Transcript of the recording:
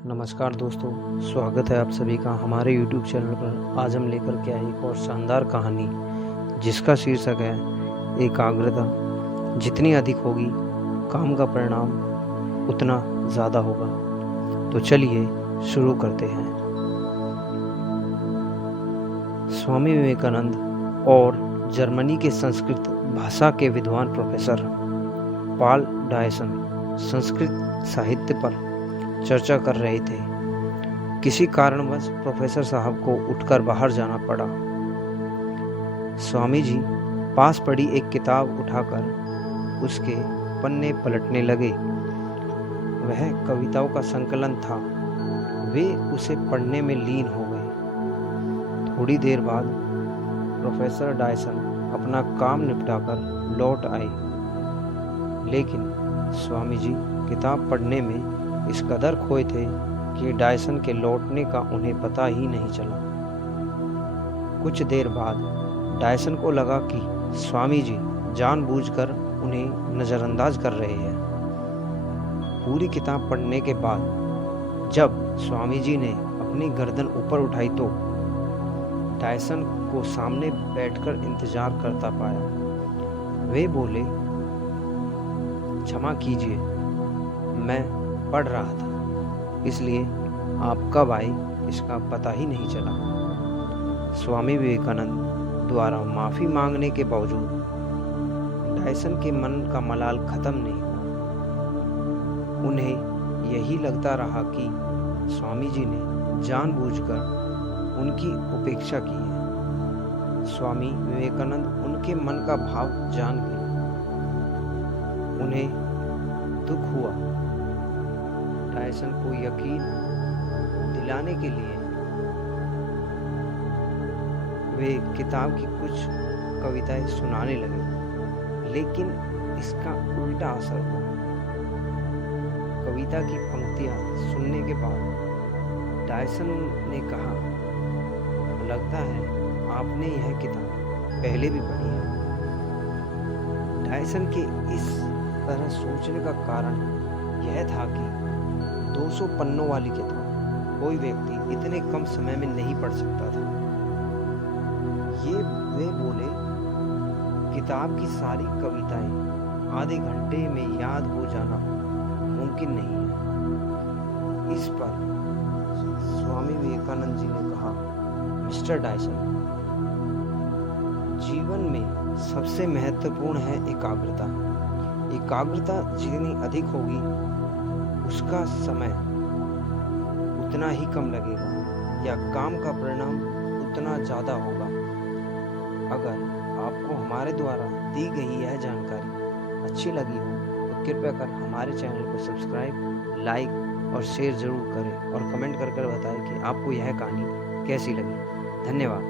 नमस्कार दोस्तों, स्वागत है आप सभी का हमारे YouTube चैनल पर। आज हम लेकर के आए एक और शानदार कहानी जिसका शीर्षक है एकाग्रता। जितनी अधिक होगी काम का परिणाम उतना ज़्यादा होगा। तो चलिए शुरू करते हैं। स्वामी विवेकानंद और जर्मनी के संस्कृत भाषा के विद्वान प्रोफेसर पॉल डायसन संस्कृत साहित्य पर चर्चा कर रहे थे। किसी कारणवश प्रोफेसर साहब को उठकर बाहर जाना पड़ा। स्वामी जी पास पड़ी एक किताब उठाकर उसके पन्ने पलटने लगे। वह कविताओं का संकलन था। वे उसे पढ़ने में लीन हो गए। थोड़ी देर बाद प्रोफेसर डायसन अपना काम निपटाकर लौट आए, लेकिन स्वामी जी किताब पढ़ने में इस कदर खोए थे कि डायसन के लौटने का उन्हें पता ही नहीं चला। कुछ देर बाद डायसन को लगा कि स्वामी जी जानबूझकर उन्हें नज़रअंदाज कर रहे हैं। पूरी किताब पढ़ने के बाद जब स्वामी जी ने अपनी गर्दन ऊपर उठाई तो डायसन को सामने बैठकर इंतजार करता पाया। वे बोले, क्षमा कीजिए, मैं पढ़ रहा था, इसलिए आप कब आए इसका पता ही नहीं चला। स्वामी विवेकानंद द्वारा माफ़ी मांगने के बावजूद डायसन के मन का मलाल खत्म नहीं हुआ। उन्हें यही लगता रहा कि स्वामी जी ने जानबूझकर उनकी उपेक्षा की है। स्वामी विवेकानंद उनके मन का भाव जान गए। उन्हें दुख हुआ। डायसन को यकीन दिलाने के लिए वे किताब की कुछ कविताएं सुनाने लगे, लेकिन इसका उल्टा असर हुआ। कविता की पंक्तियां सुनने के बाद डायसन ने कहा, लगता है आपने यह किताब पहले भी पढ़ी है। डायसन के इस तरह सोचने का कारण यह था कि 200 पन्नों वाली किताब कोई व्यक्ति इतने कम समय में नहीं पढ़ सकता था। वे बोले, किताब की सारी कविताएं आधे घंटे में याद हो जाना मुमकिन नहीं है। इस पर स्वामी विवेकानंद जी ने कहा, मिस्टर डायसन, जीवन में सबसे महत्वपूर्ण है एकाग्रता। एकाग्रता जितनी अधिक होगी उसका समय उतना ही कम लगेगा या काम का परिणाम उतना ज़्यादा होगा। अगर आपको हमारे द्वारा दी गई यह जानकारी अच्छी लगी हो तो कृपया कर हमारे चैनल को सब्सक्राइब, लाइक और शेयर ज़रूर करें और कमेंट कर बताएं कि आपको यह कहानी कैसी लगी। धन्यवाद।